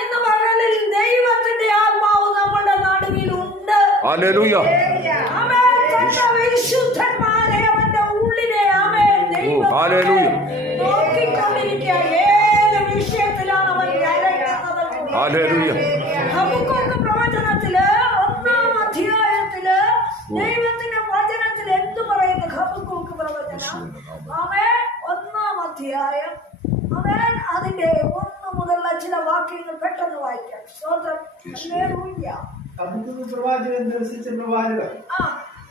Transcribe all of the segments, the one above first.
ഇന്ന് പറഞ്ഞാൽ ദൈവത്തിന്റെ ആത്മാവ് നമ്മുടെ നടുവിലുണ്ട് ഹല്ലേലൂയ. ആമേൻ. വിശുദ്ധന്മാരെ അവന്റെ ഉള്ളിലെ ആമേൻ. ദൈവം ഹല്ലേലൂയ. നോക്കിക്കൊണ്ടിരിക്കുക. ഏത് വിഷയത്തിലാണ് അവൻ കരയുന്നത്? ഹല്ലേലൂയ. ഹബക്കൂക്ക് പ്രവചനത്തിൽ ഒന്നാം അധ്യായത്തിൽ ദൈവത്തിന്റെ വചനത്തിൽ എന്തു പറയുന്നു? ഹബക്കൂക്ക് പ്രവചനം. അവൻ ഒന്നാം അധ്യായം. അവൻ അതിന്റെ ചില വാക്യങ്ങൾ പെട്ടെന്ന് വായിക്കാം. സ്തോത്രം പ്രവാചകൻ ദർശിച്ച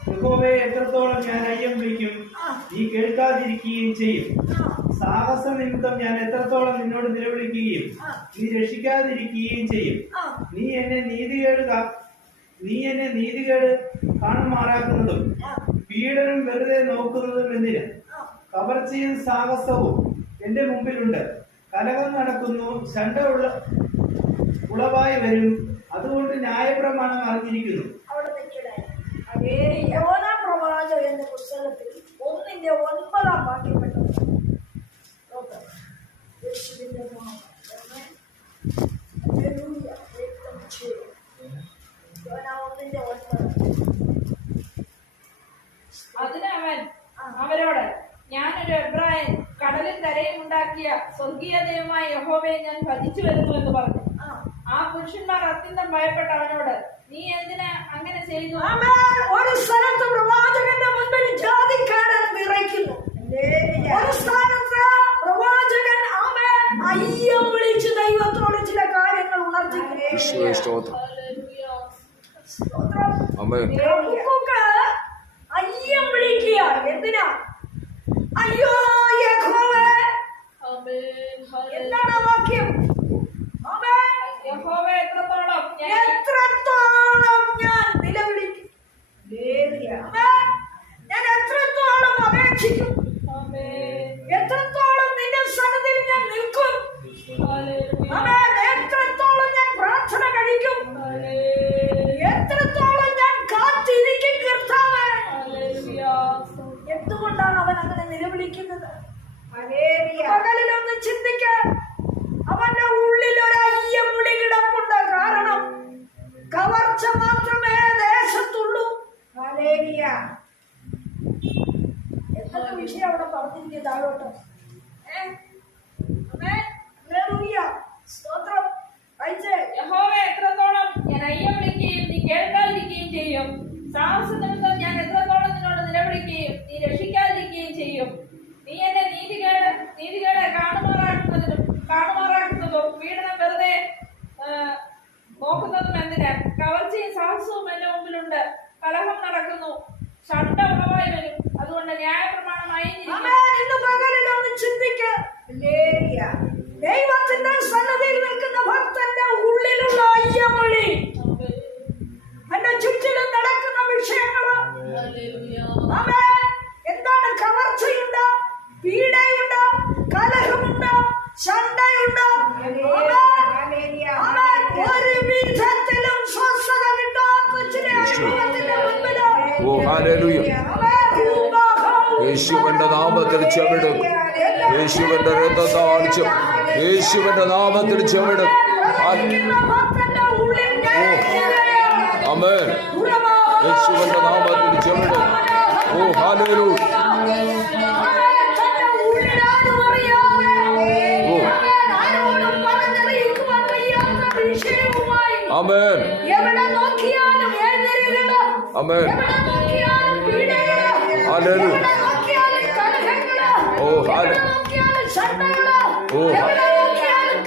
യഹോവയെ എത്രത്തോളം ഞാൻ അയ്യം വയ്ക്കും നീ കേൾക്കാതിരിക്കുകയും ചെയ്യും. സാഹസ നിമിത്തം ഞാൻ എത്രത്തോളം നിന്നോട് നിലവിളിക്കുകയും നീ രക്ഷിക്കാതിരിക്കുകയും ചെയ്യും. നീ എന്നെ നീതികേട് കേടുക നീ എന്നെ നീതികേട് കാണുമാറാക്കുന്നതും പീഡനം വെറുതെ നോക്കുന്നതും എന്തിന്? കവർച്ചയും സാഹസവും എന്റെ മുമ്പിലുണ്ട്. കലകം നടക്കുന്നു ചണ്ട ഉളവായി വരും. അതുകൊണ്ട് ന്യായപ്രമാണം അറിഞ്ഞിരിക്കുന്നു അവിടെ നിൽക്കണേ അതേ യോന പ്രവാചകന്റെ പുസ്തകത്തിൽ ഒന്നിന്റെ ഒൻപതാം വാക്യം പെട്ടത് നോക്കാം. യേശുവിന്റെ നാമം. ആമേൻ. ഹല്ലേലൂയ. ദൈവം ചെയ്യും. യോന ഒന്നിന്റെ ഒൻപത്. അതിന് അവൻ അവരോട് ഞാനൊരു കടലിൽ കരയും ഉണ്ടാക്കിയ സ്വർഗീയ ദൈവമായ യഹോവയെ ഞാൻ ഭജിച്ചു വരുന്നു എന്ന് പറഞ്ഞു. ആ. പുരുഷന്മാർ അത്യന്തം ഭയപ്പെട്ട അവനോട് നീ എന്തിനാ അങ്ങനെ ചെയ്യുന്നു. ഒരു സ്ഥലത്ത് പ്രവാചകന്റെ മുൻപിൽ ജാതിക്കാരൻ വിറയ്ക്കുന്നു. ഒരു സ്ഥാനത്ത് പ്രവാചകൻ ആമേ അയ്യം വിളിച്ച് ദൈവത്തോട് ചില കാര്യങ്ങൾ ഉണർത്തിക്കുന്നു അയ്യം വിളിക്കുക. എന്തിനാ? അയ്യോ യഹോവേ എന്താണ് വാക്യം എത്രത്തോളം എത്രത്തോളം ഞാൻ നിലവിളിക്കും. ഞാൻ എത്രത്തോളം അപേക്ഷിക്കും. എത്രത്തോളം നിന്റെ സന്നദ്ധിയിൽ ഞാൻ നിൽക്കും. എത്രത്തോളം ഞാൻ പ്രാർത്ഥന കഴിക്കും. എത്രത്തോളം ഞാൻ കാത്തിരിക്കും കർത്താവേ. എന്തുകൊണ്ടാണ് അവൻ അങ്ങനെ നിലവിളിക്കുന്നത് പകലിലൊന്ന് ചിന്തിക്കാൻ അവന്റെ ഉള്ളിൽ ഒരു അയ്യം വിളി കിടപ്പുണ്ട് കാരണം കവർച്ച മാത്രമേ ദേശത്തുള്ളൂ എന്തൊക്കെ വിഷയം അവിടെ പറഞ്ഞിരിക്കുന്നത് താഴോട്ട് ഏ? ആമേൻ. ഹല്ലേലൂയ. സ്തോത്രം വായിച്ചേ. യഹോവ എത്രത്തോളം ഞാൻ അയ്യം വിളിക്കുകയും നീ കേൾക്കാതിരിക്കുകയും ചെയ്യും സാഹസ നിമിത്തം ഞാൻ എത്രത്തോളം നിന്നോട് നിലവിളിക്കുകയും നീ രക്ഷിക്കാതിരിക്കുകയും ചെയ്യും നീ എന്നെ നീതികേട് നീതികേട് കാണുമാറാക്കുന്നതിനും കാണുമാറാക്കുന്നതും പീഡനം വെറുതെ ആ, നോക്കുന്നതും എന്തിന് കവർച്ചയും സാഹസവും എന്റെ മുമ്പിലുണ്ട് കലഹം നടക്കുന്നു ഷണ്ട ഉളവായി വരും അതുകൊണ്ട് ന്യായപ്രമാണമായി ആമേൻ. ഇന്ന് പകലിലൊന്ന് ചിന്തിക്ക്. ദൈവത്തിന്റെ സന്നദ്ധിയിൽ നിൽക്കുന്ന ഭക്തന്റെ ഉള്ളിലുള്ള അയ്യം വിളി എന്റെ ചുറ്റിലും നടക്കുന്ന വിഷയങ്ങൾ ആമേൻ. എന്താണ് കവർച്ചയുണ്ട് പീഡയുണ്ട് കലഹമുണ്ട് ശണ്ടയുണ്ട് ആമേൻ. ആമേൻ. ഒരു വിധത്തിലും സ്വസ്ഥത കിട്ടാത്ത ചില അനുഭവത്തിന്റെ മുൻപിൽ ഓ ഹല്ലേലൂയ. യേശുവിന്റെ നാമത്തിൽ ചെവിടും. യേശുവിന്റെ രക്തത്താൽ ചെ- യേശുവിന്റെ നാമത്തിൽ ചെവിടും. അമേ യേശുവിന്റെ നാമത്തിൽ ചെവിടും. ഓ ഹല്ലേലൂയ. കലഹങ്ങൾ ഓ, ഓ, ഹ- എവിടെ നോക്കിയാലും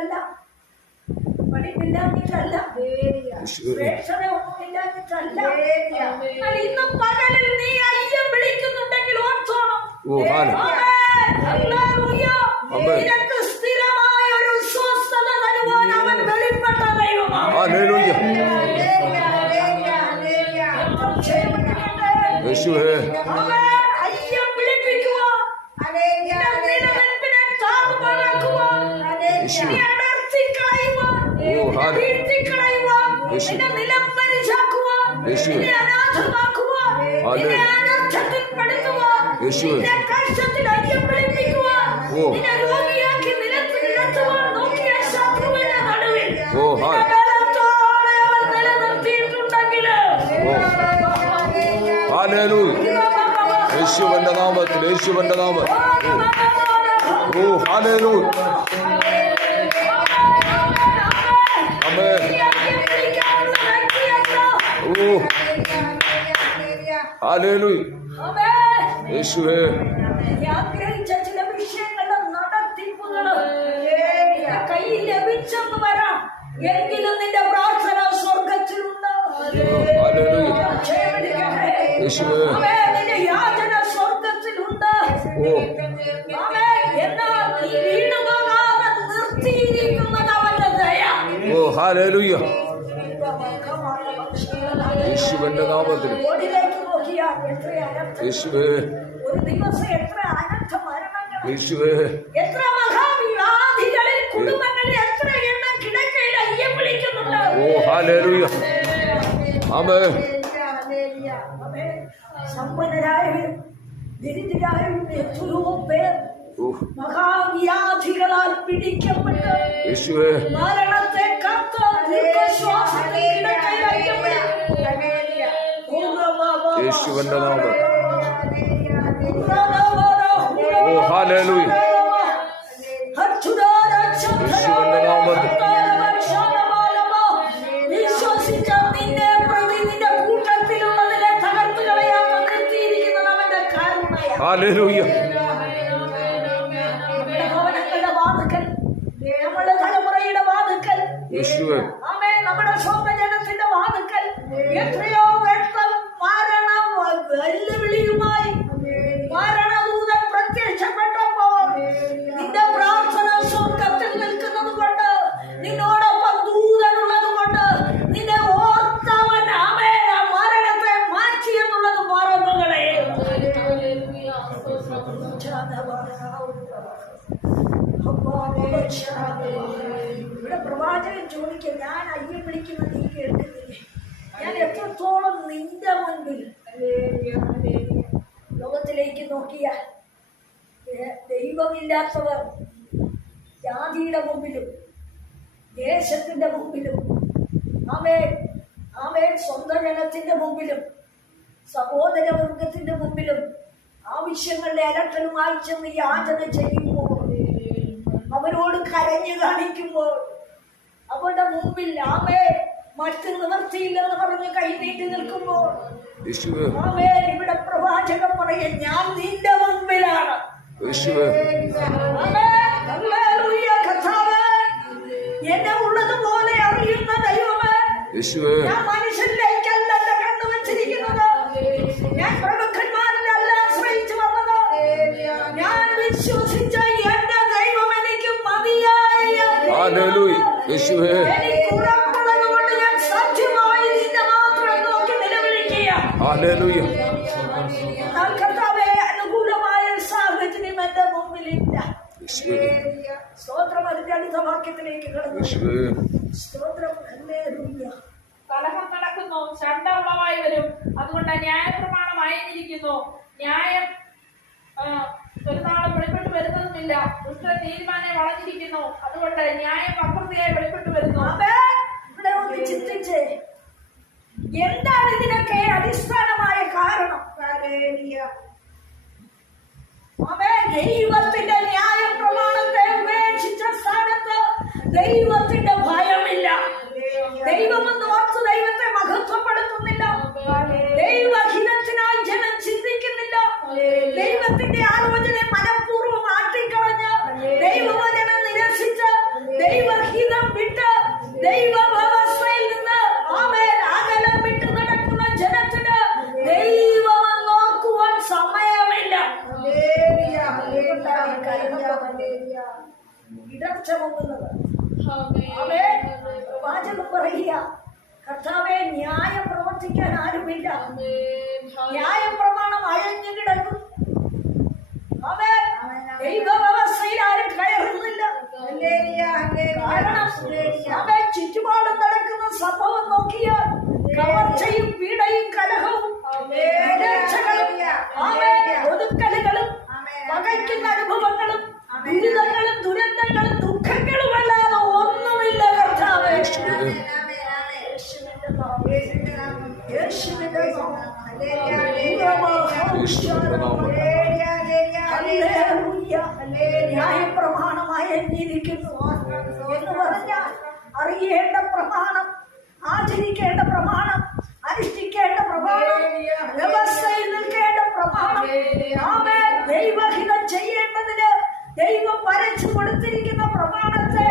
പണമില്ലാഞ്ഞിട്ടല്ല പഠിപ്പില്ലാഞ്ഞിട്ടല്ല. പ്രേക്ഷത ഒന്നുമില്ലാഞ്ഞിട്ടല്ല ഇന്ന് പകലിൽ നീ അയ്യ വിളിക്കുന്നുണ്ടെങ്കിൽ. ആമേൻ. നിനക്ക് സ്ഥിരമായ ഒരു സ്വസ്ഥത തരുവാൻ അവൻ വെളിപ്പെട്ട ദൈവമാണ്. യേശുവേ. ഓ. ഹല്ലേലൂയ യേശുവിന്റെ നാമത്തിൽ യേശുവിന്റെ നാമത്തിൽ. ഓ ഹല്ലേലൂയ യേശുവേ. ആഗ്രഹിച്ച ചില വിഷയങ്ങളുടെ നടത്തിപ്പുകൾ കയ്യിൽ ലഭിച്ചെന്ന് വരാം. എങ്കിലും നിന്റെ പ്രാർത്ഥന സ്വർഗത്തിലുണ്ട്. നിന്റെ യാചന സ്വർഗത്തിലുണ്ട്. നിർത്തിയിരിക്കുന്നത് അവന്റെ ദയ. ഓ ഹല്ലേലൂയ. എണ്ണം നാമത്തിൽ. യേശുവേ. യേശുവേ. ഓ ഹല്ലേലൂയ. ആമേ. സമ്പന്നരായവരും ദരിദ്രരായവരും എത്രയോ പേർ മഹാവ്യാധികളാൽ പിടിക്കപ്പെട്ട് യേശുവേ. മരണത്തെ കാത്ത് ദീർഘശ്വാസത്തിൽ ഹല്ലേലൂയ. നാമം. ഓ വാതുക്കൽ നമ്മുടെ നാമത്തിൽ വാതുക്കൽ. യേശുവേ. നിന്റെ മുൻപിൽ. ലോകത്തിലേക്ക് നോക്കിയ ദൈവമില്ലാത്തവർ ജാതിയുടെ മുമ്പിലും ദേശത്തിന്റെ മുമ്പിലും ആമേ ആമേ സ്വന്തം ജനത്തിന്റെ മുമ്പിലും സഹോദരവർഗത്തിന്റെ മുമ്പിലും ആവശ്യങ്ങളുടെ അലട്ടലുമായി ചെന്ന് യാചന ചെയ്യുമ്പോൾ അവരോട് കരഞ്ഞു കാണിക്കുമ്പോൾ അവരുടെ മുമ്പിൽ ആമേ മറ്റു നിവർത്തിയില്ലെന്ന് പറഞ്ഞ് കൈനീട്ടി നിൽക്കുമ്പോൾ യേശുവേ. ആമേ ഇവിടെ പ്രവാചകൻ പറയും ഞാൻ നിന്റെ മുമ്പിലാണ്. എന്നെ ഉള്ളതുപോലെ അറിയുന്ന ദൈവമേ ഞാൻ മനുഷ്യരിലേക്കല്ല എന്റെ കണ്ണു വെച്ചിരിക്കുന്നത്. ഞാൻ പ്രമുഖന്മാരിലല്ല ആശ്രയിച്ചു വന്നത്. ഞാൻ വിശ്വസിച്ച എന്റെ ദൈവം എനിക്ക് മതിയായ നിലവിളിക്കുക ഹല്ലേലൂയ കർത്താവേ അനുകൂലമായ ഒരു സാഹചര്യം എന്റെ മുമ്പിലില്ല യേശുവേ സ്തോത്രം അതിന്റെ അടുത്ത വാക്യത്തിലേക്ക് കടന്നു യേശുവേ സ്തോത്രം ഹല്ലേലൂയ കലഹം നടക്കുന്നു ചണ്ട ഉളവായി വരും. അതുകൊണ്ട് ന്യായപ്രമാണമായിരിക്കുന്നു ന്യായം ഒരു നാളും വെളിപ്പെട്ട് വരുന്നതുമില്ല. ദുഷ്ട തീരുമാനം വളഞ്ഞിരിക്കുന്നു. അതുകൊണ്ട് ന്യായം അപ്രതിയായി വെളിപ്പെട്ട് വരുന്നു. ആമേ. ഇവിടെ ഒന്ന് ചിന്തിച്ചേ. എന്താണ് ഇതിനൊക്കെ അടിസ്ഥാനമായ കാരണം. ദൈവത്തിന്റെ ന്യായ പ്രമാണത്തെ ഉപേക്ഷിച്ച സ്ഥാനത്ത് ദൈവത്തിന്റെ ഭയമില്ല. ദൈവമെന്ന് ഓർത്ത് ദൈവത്തെ മഹത്വപ്പെടുത്തുന്നില്ല. ആമേൻ. അവേ പ്രവാചകൻ പറയുക കർത്താവെ ന്യായം പ്രവർത്തിക്കാൻ ആരുമില്ല. ന്യായ പ്രമാണം അയഞ്ഞു കിടക്കും. അവേ ദൈവവ്യവസ്ഥയിൽ ആരും കയറുന്നില്ല. കാരണം ചുറ്റുപാടും നടക്കുന്ന സംഭവം നോക്കിയാൽ കവർച്ചയും അറിയേണ്ട പ്രമാണം ആചരിക്കേണ്ട പ്രമാണം അനുഷ്ഠിക്കേണ്ട പ്രമാണം വ്യവസ്ഥയിൽ നിൽക്കേണ്ട പ്രമാണം ആമേ ദൈവഹിതം ചെയ്യേണ്ടതിന് ദൈവം വരച്ചു കൊടുത്തിരിക്കുന്ന പ്രമാണത്തെ